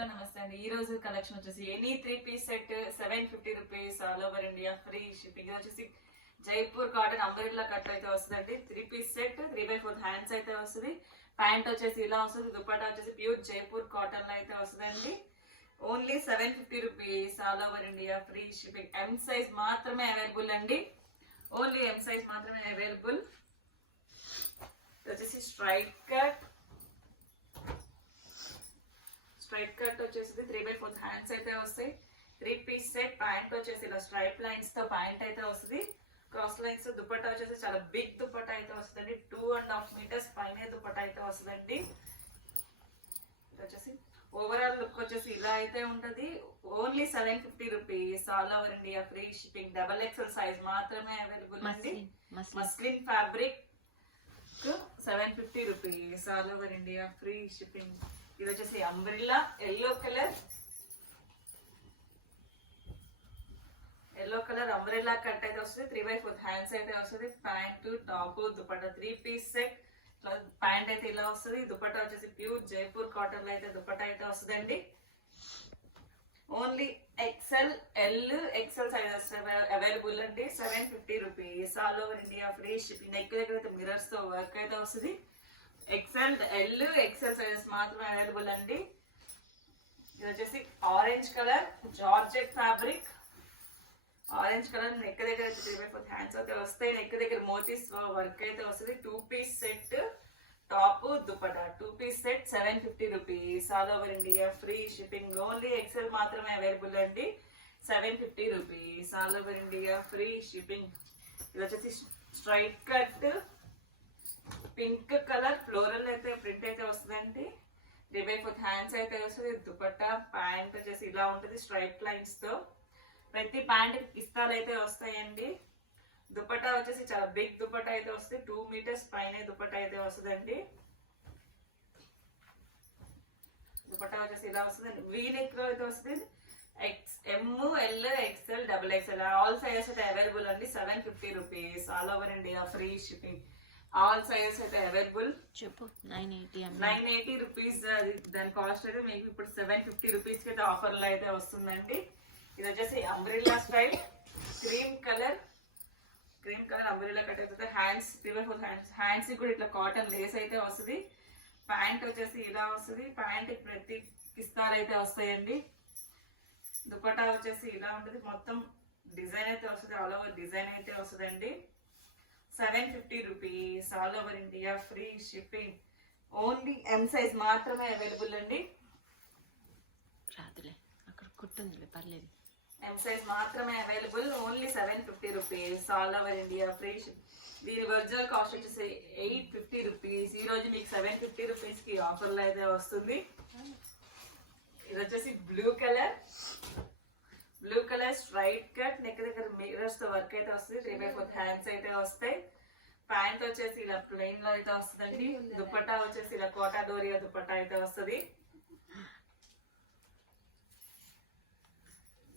Hello నమస్తే అండి. ఈ రోజు కలెక్షన్ వచ్చేసి any 3 piece set 750 rupees all over India free shipping. ఇది వచ్చేసి జైపూర్ కాటన్ అంబ్రెల్లా కట్ అయితే వస్తుందండి. 3 పీస్ సెట్ 3/4 హ్యాండ్స్ అయితే వస్తుంది. ప్యాంట్ వచ్చేసి ఇలా వస్తుంది. దుపట్టా వచ్చేసి ప్యూర్ జైపూర్ కాటన్ లో అయితే వస్తుందండి. Only 750 rupees all over India free shipping. M size మాత్రమే అవైలబుల్ అండి. ఓన్లీ ఎం సైజ్ మాత్రమే అవైలబుల్. వచ్చేసి స్ట్రైట్ కట్ వచ్చేసి 3/4 హ్యాండ్స్ అయితే వస్తాయి. 3 పీస్ సెట్. ప్యాంట్ వచ్చేసి ఇలా స్ట్రైప్ లైన్స్ తో ప్యాంట్ అయితే వస్తుంది. Cross lines. దుపట్టా వచ్చేసి చాలా బిగ్ దుపట్టా అయితే వస్తుందండి. 2.5 మీటర్స్ పైన దుపట్టా అయితే వస్తుందండి. వచ్చేసి ఓవరాల్ లుక్ వచ్చేసి ఇలా అయితే ఉంటది. Only 750 rupees all over India free shipping. XXL size మాత్రమే అవైలబుల్ అండి. Muslin fabric 750 rupees all over India free shipping. ఇది వచ్చేసి umbrella yellow colour umbrella cut అయితే వస్తుంది. 3/4 హ్యాండ్స్ అయితే వస్తుంది. Pant top dupatta 3 piece set. Pant అయితే ఇలా వస్తుంది. దుపట్టా వచ్చేసి ప్యూర్ జైపూర్ కాటన్ లో అయితే దుపట్టా అయితే వస్తుందండి. ఓన్లీ XL సైజెస్ అవైలబుల్ అండి. 750 rupees all over India free shipping. Neck దగ్గర అయితే మిరర్స్ తో వర్క్ అయితే వస్తుంది. XL సైజెస్ మాత్రమే అవైలబుల్ అండి. ఇది వచ్చేసి orange colour georgette fabric. Orange colour neck దగ్గర అయితే 3/4 హ్యాండ్స్ అయితే వస్తాయి. నెక్ దగ్గర మోతీస్ వర్క్ అయితే వస్తుంది. 2 piece set top dupatta 2 piece set 750 rupees all over India free shipping. Only XL మాత్రమే అవైలబుల్ అండి. 750 rupees all over India free shipping. ఇది వచ్చేసి straight cut pink colour floral అయితే ప్రింట్ అయితే వస్తుందండి. 3/4 హ్యాండ్స్ అయితే వస్తుంది. దుపట్టా ప్యాంట్ వచ్చేసి ఇలా ఉంటుంది స్ట్రైట్ లైన్స్ తో. ప్రతి ప్యాంట్ ఇస్తాలు అయితే వస్తాయండి. దుపట్టా వచ్చేసి చాలా బిగ్ దుపట్టా అయితే వస్తుంది. 2 మీటర్స్ పైన దుపట్టా అయితే వస్తుందండి. దుపట్టా వచ్చేసి ఇలా వస్తుంది. వీ నెక్ లో అయితే వస్తుంది. ML XL XXL all sizes అయితే అవైలబుల్ అండి. 750 rupees all over India free shipping. All sizes అయితే అవైలబుల్. చెప్పు 980 రూపీస్ దాని కాస్ట్ అయితే మీకు ఇప్పుడు 750 రూపీస్ కి అయితే ఆఫర్ లో అయితే వస్తుందండి. ఇది వచ్చేసి umbrella style cream colour umbrella cut అయితే హ్యాండ్స్ 3/4 హ్యాండ్స్ కూడా ఇట్లా కాటన్ లేస్ అయితే వస్తుంది. ప్యాంట్ వచ్చేసి ఇలా వస్తుంది. ప్యాంట్ ప్రతి కిస్తాలు అయితే వస్తాయండి. దుపట్టా వచ్చేసి ఇలా ఉంటుంది. మొత్తం డిజైన్ అయితే వస్తుంది. ఆల్ ఓవర్ డిజైన్ అయితే వస్తుందండి. 750 rupees all over India free shipping. Only M size మాత్రమే అవైలబుల్ అండి. రాదులే అక్కడ కుట్టుంది పర్లేదు. ఎం సైజ్ మాత్రమే available. Only 750 rupees all over India free ship. దీని ఒరిజినల్ కాస్ట్ వచ్చేసి 850 రూపీస్. ఈ రోజు మీకు 750 రూపీస్ కి ఆఫర్ లో అయితే వస్తుంది. ఇది వచ్చేసి blue colour straight cut neck దగ్గర మిరర్స్ తో వర్క్ అయితే వస్తుంది. 3/4 హ్యాండ్స్ అయితే వస్తాయి. ప్యాంట్ వచ్చేసి ఇలా ప్లెయిన్ లో అయితే వస్తుందండి. దుపట్టా వచ్చేసి ఇలా కోటా డోరియా దుపట్టా అయితే వస్తుంది.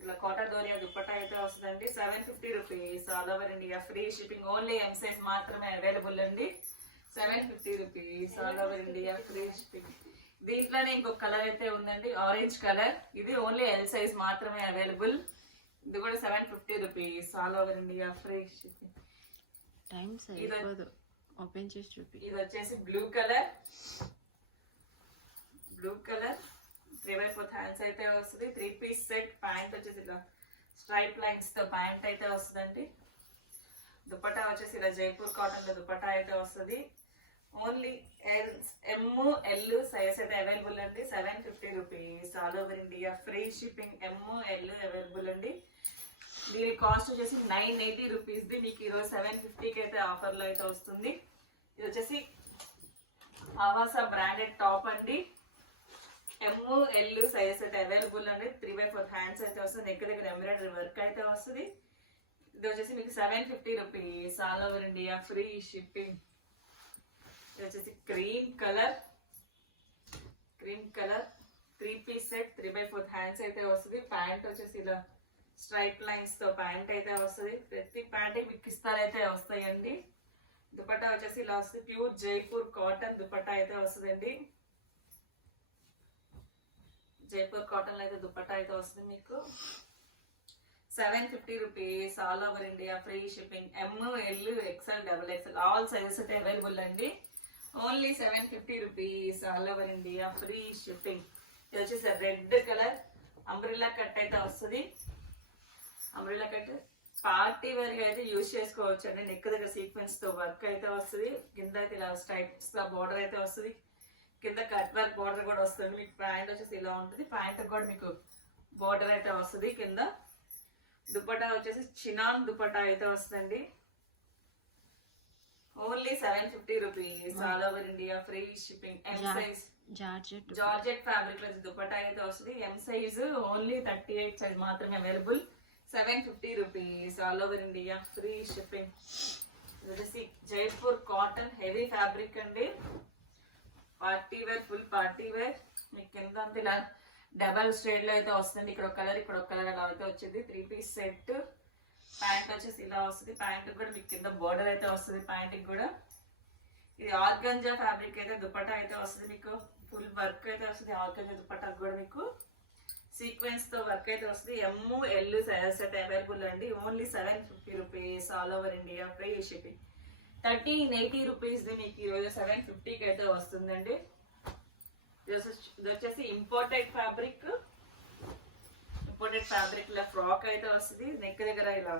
ఇలా కోటా డోరియా దుపట్టా అయితే వస్తుందండి. 750 rupees all over India free shipping. Only M size మాత్రమే అవైలబుల్ అండి. 750 rupees all over India free shipping. దీంట్లోనే ఇంకొక కలర్ అయితే ఉందండి ఆరెంజ్ కలర్. ఇది ఓన్లీ ఎల్ సైజ్ మాత్రమే అవైలబుల్. ఇది కూడా 750 rupees all over India free shipping. Open చేసి చూపి. ఇది వచ్చేసి బ్లూ కలర్ 3/4 హ్యాండ్స్ అయితే వస్తుంది. 3 పీస్ సెట్. ప్యాంట్ వచ్చేసి ఇలా స్ట్రైప్ లైన్స్ తో ప్యాంట్ అయితే వస్తుందండి. దుపట్టా వచ్చేసి ఇలా జైపూర్ కాటన్ లో దుపట్టా అయితే వస్తుంది. ఓన్లీ ML సైజ్ అయితే అవైలబుల్ అండి. 750 rupees all over India free shipping. ML available అండి. దీని కాస్ట్ వచ్చేసి 980 రూపీస్. మీకు ఈరోజు 750 కి అయితే ఆఫర్ లో అయితే వస్తుంది. ఇది వచ్చేసి ఆవాసా బ్రాండెడ్ టాప్ అండి. ML సైజ్ అయితే అవైలబుల్ అండి. 3/4 హ్యాండ్స్ అయితే వస్తుంది. నెక్ దగ్గర ఎంబ్రాయిడరీ వర్క్ అయితే వస్తుంది. ఇది వచ్చేసి మీకు 750 rupees all over India free shipping. ఇది వచ్చేసి cream colour 3 piece set 3/4 hands అయితే వస్తుంది. ప్యాంట్ వచ్చేసి ఇలా స్ట్రైట్ లైన్స్ తో ప్యాంట్ అయితే వస్తుంది. ప్రతి ప్యాంట్ మీకు ఇస్తాలు అయితే వస్తాయండి. దుపట్టా వచ్చేసి ఇలా వస్తుంది. ప్యూర్ జైపూర్ కాటన్ దుపట్టా అయితే వస్తుందండి. జైపూర్ కాటన్ అయితే దుపట్టా అయితే వస్తుంది మీకు 750 rupees all over India free shipping ML XL XXL all sizes అయితే అవైలబుల్ అండి only 750 rupees all over India free shipping ఇది వచ్చేసి రెడ్ కలర్ అంబ్రెల్లా కట్ అయితే వస్తుంది అంబ్రెల్లా కట్ పార్టీ వేర్ గా అయితే యూజ్ చేసుకోవచ్చు అండి నెక్ దగ్గర సీక్వెన్స్ తో వర్క్ అయితే వస్తుంది కింద అయితే ఇలా స్ట్రైప్స్ గా బోర్డర్ అయితే వస్తుంది కింద కట్ వర్క్ బోర్డర్ కూడా వస్తుంది మీకు ప్యాంట్ వచ్చేసి ఇలా ఉంటుంది ప్యాంట్ కూడా మీకు బోర్డర్ అయితే వస్తుంది కింద దుపట్టా వచ్చేసి చినాన్ దుపట్టా అయితే వస్తుందండి only 750 rupees all over India free shipping M size georgette fabric లో దుపట్టా అయితే వస్తుంది ఎం సైజ్ ఓన్లీ 38 సైజ్ మాత్రమే available 750 rupees all over India free shipping వచ్చేసి జైపూర్ కాటన్ హెవీ ఫ్యాబ్రిక్ అండి party wear full party wear మీకు కింద అంతా ఇలా డబల్ స్ట్రేడ్ లో అయితే వస్తుంది ఇక్కడ ఒక కలర్ అలా అయితే వచ్చింది 3 పీస్ సెట్ ప్యాంట్ వచ్చేసి ఇలా వస్తుంది ప్యాంట్ కూడా మీకు కింద బోర్డర్ అయితే వస్తుంది ప్యాంట్ కూడా ఇది ఆర్గంజా ఫ్యాబ్రిక్ అయితే దుపట్టా అయితే వస్తుంది మీకు ఫుల్ వర్క్ అయితే వస్తుంది ఆర్గంజా దుపట్టా కూడా మీకు సీక్వెన్స్ తో వర్క్ అయితే వస్తుంది ML సైజెస్ అయితే అవైలబుల్ అండి only 750 rupees all over India free shipping 1380 rupees మీకు ఈరోజు 750 కి అయితే వస్తుందండి ఇది వచ్చేసి ఇంపోర్టెడ్ ఫ్యాబ్రిక్ ఇలా ఫ్రాక్ అయితే వస్తుంది నెక్ దగ్గర ఇలా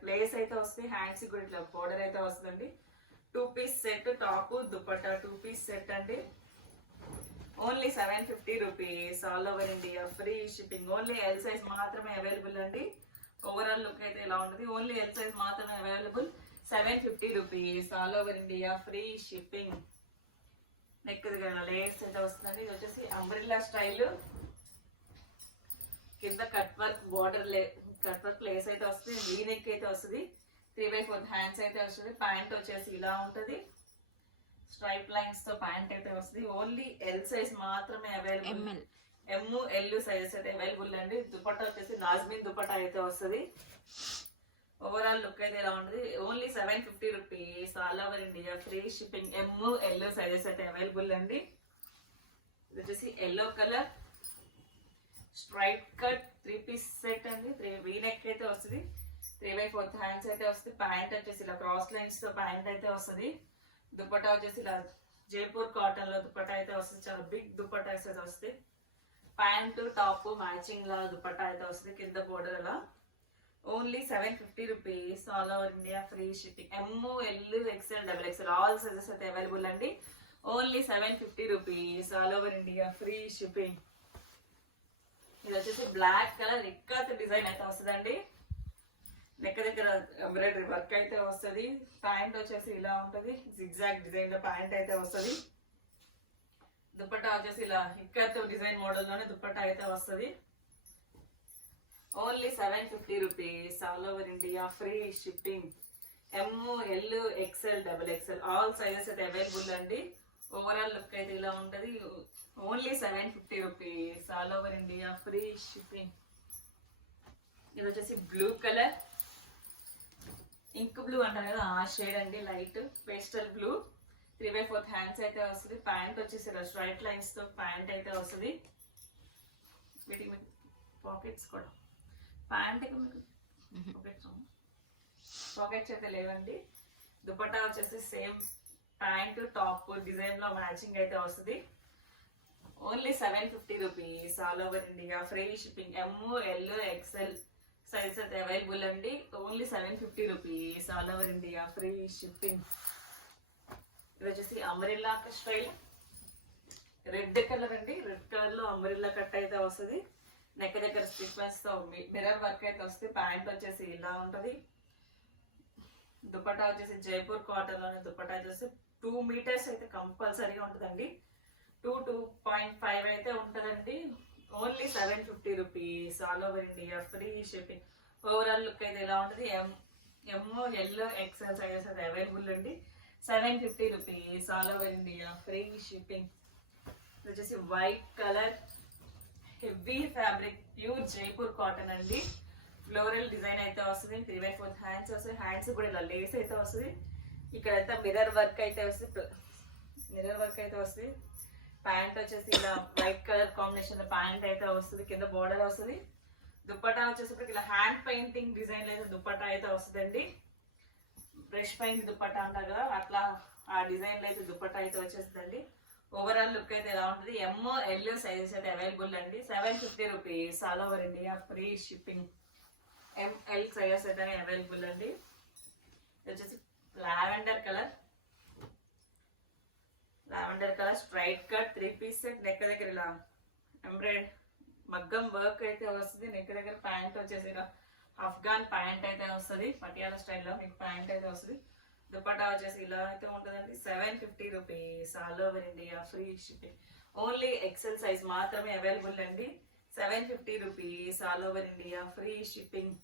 ప్లేస్ అయితే వస్తుంది హ్యాండ్స్ కూడా ఇట్లా బోర్డర్ అయితే వస్తుందండి 2 piece set top dupatta 2 piece set అండి only 750 rupees all over India free shipping only L size మాత్రమే అవైలబుల్ అండి ఓవరాల్ లుక్ అయితే ఇలా ఉంటుంది ఓన్లీ ఎల్ సైజ్ మాత్రమే available 750 rupees all over India free shipping neck దగ్గర లేయర్స్ అయితే వస్తుందండి ఇది వచ్చేసి అంబ్రెల్లా స్టైల్ కింద cut work border cut work lace అయితే వస్తుంది వీ నెక్ అయితే వస్తుంది 3/4 హ్యాండ్స్ అయితే వస్తుంది ప్యాంట్ వచ్చేసి ఇలా ఉంటుంది స్ట్రైప్ లైన్స్ తో ప్యాంట్ అయితే వస్తుంది ఓన్లీ ఎల్ సైజ్ మాత్రమే అవైలబుల్ ML సైజెస్ అయితే అవైలబుల్ అండి దుపట్టా వచ్చేసి నాజ్మిన్ దుపట్టా అయితే వస్తుంది ఓవరాల్ లుక్ అయితే ఎలా ఉంటుంది only 750 rupees all over India free shipping ML sizes అయితే అవైలబుల్ అండి ఇది వచ్చేసి yellow colour straight cut 3 piece set అండి వీ నెక్ అయితే వస్తుంది 3/4 హ్యాండ్స్ అయితే వస్తుంది ప్యాంట్ వచ్చేసి ఇలా క్రాస్ లైన్స్ తో ప్యాంట్ అయితే వస్తుంది దుపట్టా వచ్చేసి ఇలా జైపూర్ కాటన్ లో దుపట్టా అయితే వస్తుంది చాలా బిగ్ దుపట్టా అయితే వస్తుంది ప్యాంట్ టాప్ మ్యాచింగ్ లా దుపట్టా అయితే వస్తుంది కింద బోర్డర్ అలా only 750 rupees all over India free shipping ML XL XXL all sizes అయితే అవైలబుల్ అండి only 750 rupees all over India free shipping ఇది వచ్చేసి బ్లాక్ కలర్ ఇక్కత్ డిజైన్ అయితే వస్తుందండి నెక్ దగ్గర ఎంబ్రాయిడరీ వర్క్ అయితే వస్తుంది ప్యాంట్ వచ్చేసి ఇలా ఉంటుంది జిగ్జాగ్ డిజైన్ లో ప్యాంట్ అయితే వస్తుంది దుపట్టా వచ్చేసి ఇలా ఇక్కత్ డిజైన్ మోడల్ లోనే దుపట్టా అయితే వస్తుంది only 750 rupees all over India free shipping ML XL XXL all sizes అయితే అవైలబుల్ అండి ఓవరాల్ లుక్ అయితే ఇలా ఉంటుంది only 750 rupees all over India free shipping ఇది వచ్చేసి బ్లూ కలర్ ఇంక్ బ్లూ అంటారు కదా ఆ షేడ్ అండి లైట్ పేస్టల్ బ్లూ 3/4 హ్యాండ్స్ అయితే వస్తుంది ప్యాంట్ వచ్చేసి ఇలా స్ట్రైట్ లైన్స్ తో ప్యాంట్ అయితే వస్తుంది వీటికి పాకెట్స్ కూడా ప్యాంట్కి మీకు పాకెట్స్ అయితే లేవండి దుపట్టా వచ్చేసి సేమ్ ప్యాంట్ టాప్ డిజైన్ లో మ్యాచింగ్ అయితే వస్తుంది only 750 rupees all over India free shipping ML XL size అయితే అవైలబుల్ అండి only 750 rupees all over India free shipping ఇది వచ్చేసి అంబ్రెల్లా స్టైల్ రెడ్ కలర్ అండి రెడ్ కలర్ లో అంబ్రెల్లా కట్ అయితే వస్తుంది నెక్ దగ్గర సీక్వెన్స్ తో మిర్రర్ వర్క్ అయితే వస్తుంది ప్యాంట్ వచ్చేసి ఇలా ఉంటది దుపట్టా వచ్చేసి జైపూర్ కాటన్ లోని దుపట్టా వచ్చేసి 2 మీటర్స్ అయితే కంపల్సరీగా ఉంటుందండి 2.5 అయితే ఉంటుందండి only 750 rupees all over India free shipping overall look అయితే ఇలా ఉంటుంది ML XL సైజెస్ అయితే అవైలబుల్ అండి 750 rupees all over India free shipping ఇది వచ్చేసి white colour heavy fabric pure Jaipur cotton అండి ఫ్లోరల్ డిజైన్ అయితే వస్తుంది 3/4 హ్యాండ్స్ వస్తుంది హ్యాండ్స్ కూడా ఇలా లేస్ అయితే వస్తుంది ఇక్కడైతే మిర్రర్ వర్క్ అయితే వస్తుంది ప్యాంట్ వచ్చేసి ఇలా వైట్ కలర్ కాంబినేషన్ లో ప్యాంట్ అయితే వస్తుంది, కింద బోర్డర్ వస్తుంది. దుపట్టా వచ్చేసరికి ఇలా హ్యాండ్ పెయింటింగ్ డిజైన్ అయితే దుపట్టా అయితే వస్తుందండి. బ్రష్ పెయింట్ దుపట్టా అంటారు కదా, అట్లా ఆ డిజైన్ లో అయితే దుపట్టా అయితే వచ్చేస్తుందండి. ఓవరాల్ లుక్ అయితే ఎలా ఉంటుంది. ML సైజెస్ అయితే అవైలబుల్ అండి. 750 rupees all over India, free shipping. ML sizes అయితే అవైలబుల్ అండి. ఇది వచ్చేసి lavender colour straight cut 3 piece set. Neck దగ్గర ఇలా ఎంబ్రాయిడ్ మగ్గం వర్క్ అయితే వస్తుంది. నెక్ దగ్గర ప్యాంట్ వచ్చేసి ఇలా అఫ్ఘాన్ ప్యాంట్ అయితే వస్తుంది, పటియాలా స్టైల్లో మీకు ప్యాంట్ అయితే వస్తుంది. దుపట్టా వచ్చేసి ఇలా అయితే ఉంటుందండి. 750 rupees all over India, free shipping. Only XL size మాత్రమే అవైలబుల్ అండి. 750 rupees all over India, free shipping.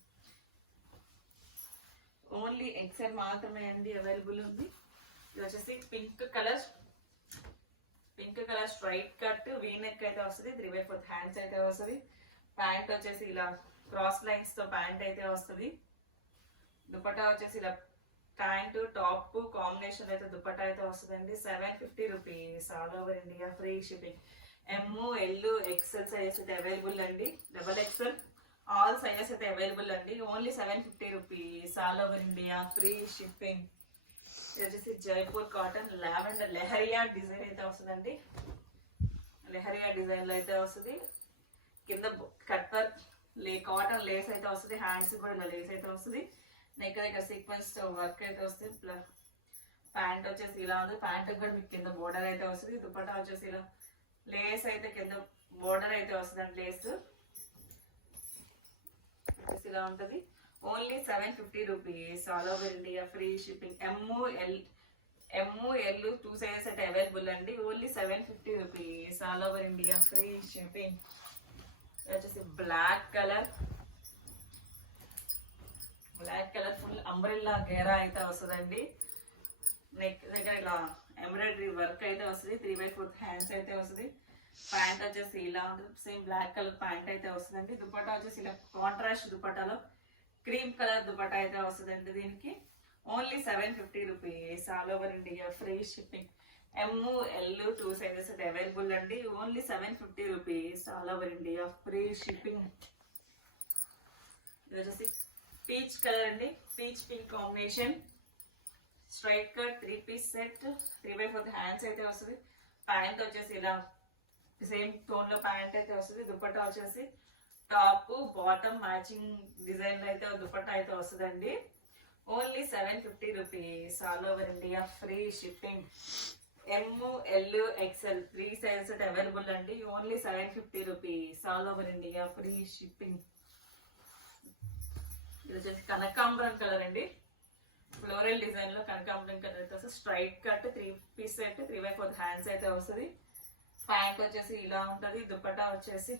Only XL మాత్రమే అండి అవైలబుల్ ఉంది. ఇది వచ్చేసి pink colour straight cut V neck అయితే వస్తుంది. 3/4 హ్యాండ్స్ అయితే వస్తుంది. ప్యాంట్ వచ్చేసి ఇలా క్రాస్ లైన్స్ తో ప్యాంట్ అయితే వస్తుంది. దుపట్టా వచ్చేసి ఇలా ప్యాంట్ టాప్ కాంబినేషన్ అయితే దుపట్టా అయితే వస్తుందండి. 750 rupees all over India, free shipping. ML XL sizes అయితే అవైలబుల్ అండి. XXL ఆల్ సైజెస్ అయితే అవైలబుల్ అండి. Only 750 rupees all over India, free shipping. ఇది వచ్చేసి Jaipur cotton lavender leheriya design అయితే వస్తుందండి. లెహరియా డిజైన్ లో అయితే వస్తుంది. కింద కట్ వర్క్ కాటన్ లేస్ అయితే వస్తుంది. హ్యాండ్స్ కూడా ఇలా లేస్ అయితే వస్తుంది. నెక్ దగ్గర సీక్వెన్స్ వర్క్ అయితే వస్తుంది. ప్యాంట్ వచ్చేసి ఇలా ఉంది. ప్యాంట్ కూడా మీకు కింద బోర్డర్ అయితే వస్తుంది. దుపట్టా వచ్చేసి ఇలా లేస్ అయితే కింద బోర్డర్ అయితే వస్తుంది. లేస్ ఇలా ఉంటది. Only 750 rupees all over India, free shipping. ML 2 sizes అయితే అవైలబుల్ అండి. Only 750 rupees all over India, free shipping. వచ్చేసి బ్లాక్ కలర్ ఫుల్ అంబ్రెల్లా గేరా అయితే వస్తుందండి. నెక్ దగ్గర ఇలా ఎంబ్రాయిడరీ వర్క్ అయితే వస్తుంది. 3/4 హ్యాండ్స్ అయితే వస్తుంది. ప్యాంట్ వచ్చేసి ఇలా ఉంటుంది. సేమ్ బ్లాక్ కలర్ ప్యాంట్ అయితే వస్తుందండి. దుపట్టా వచ్చేసి ఇలా కాంట్రాస్ట్ దుపట్టాలో క్రీమ్ కలర్ దుపట్టా అయితే వస్తుందండి. దీనికి only 750 rupees all over India, free shipping. ML 2 sizes అయితే అవైలబుల్ అండి. Only 750 rupees all over India, free shipping. ఇది వచ్చేసి పీచ్ కలర్ అండి. Peach pink combination straight cut 3 piece set. 3/4 hands అయితే వస్తుంది. ప్యాంట్ వచ్చేసి ఇలా సేమ్ టోన్ లో ప్యాంట్ అయితే వస్తుంది. దుపట్టా వచ్చేసి టాప్ బాటమ్ మ్యాచింగ్ డిజైన్ లో అయితే దుపట్టా అయితే వస్తుందండి. Only 750 rupees all over India, free shipping. ML XL 3 sizes అయితే అవైలబుల్ అండి. Only 750 rupees all over India, free shipping. ఇది వచ్చేసి కనకాంబరం కలర్ అండి. ఫ్లోరల్ డిజైన్ లో కనకాంబరం కలర్ అయితే వస్తుంది. Straight cut 3 piece set. 3/4 hands అయితే వస్తుంది. ప్యాంట్ వచ్చేసి ఇలా ఉంటది. దుపట్టా వచ్చేసి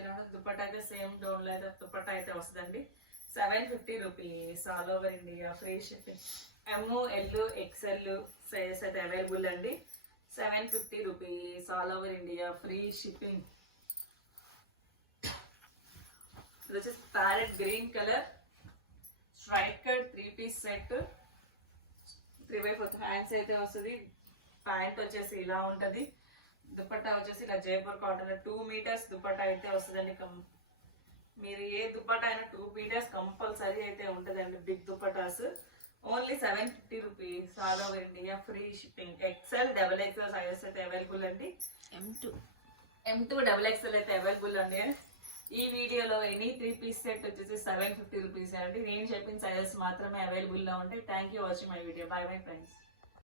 ఇలా ఉంటుంది. దుపట్టా అయితే సేమ్ డోన్ లో అయితే దుపట్టా అయితే వస్తుందండి. 750 rupees all over India, free shipping. ML XL sizes అయితే అవైలబుల్ అండి. 750 rupees all over India, free shipping. ఇది వచ్చేసి parrot green colour straight cut 3 piece set. 3/4 hands అయితే వస్తుంది. ప్యాంట్ వచ్చేసి ఇలా ఉంటది. దుపట్టా వచ్చేసి ఇలా జైపూర్ కాటన్ 2 మీటర్స్ దుపట్టా అయితే వస్తుందండి. మీరు ఏ దుపట్టా అయినా 2 మీటర్స్ కంపల్సరీ అయితే ఉంటదండి. Big dupattas. Only 750 rupees all over India, free shipping. XL XXL sizes అయితే అవైలబుల్ అండి. M2 XXL అయితే అవైలబుల్ అండి. ఈ వీడియోలో ఎనీ 3 పీస్ సెట్ వచ్చేసి 750 రూపీస్ అండి. నేను చెప్పిన సైజెస్ మాత్రమే అవైలబుల్ లో ఉంటాయి. Thank you watching my video. By bye friends.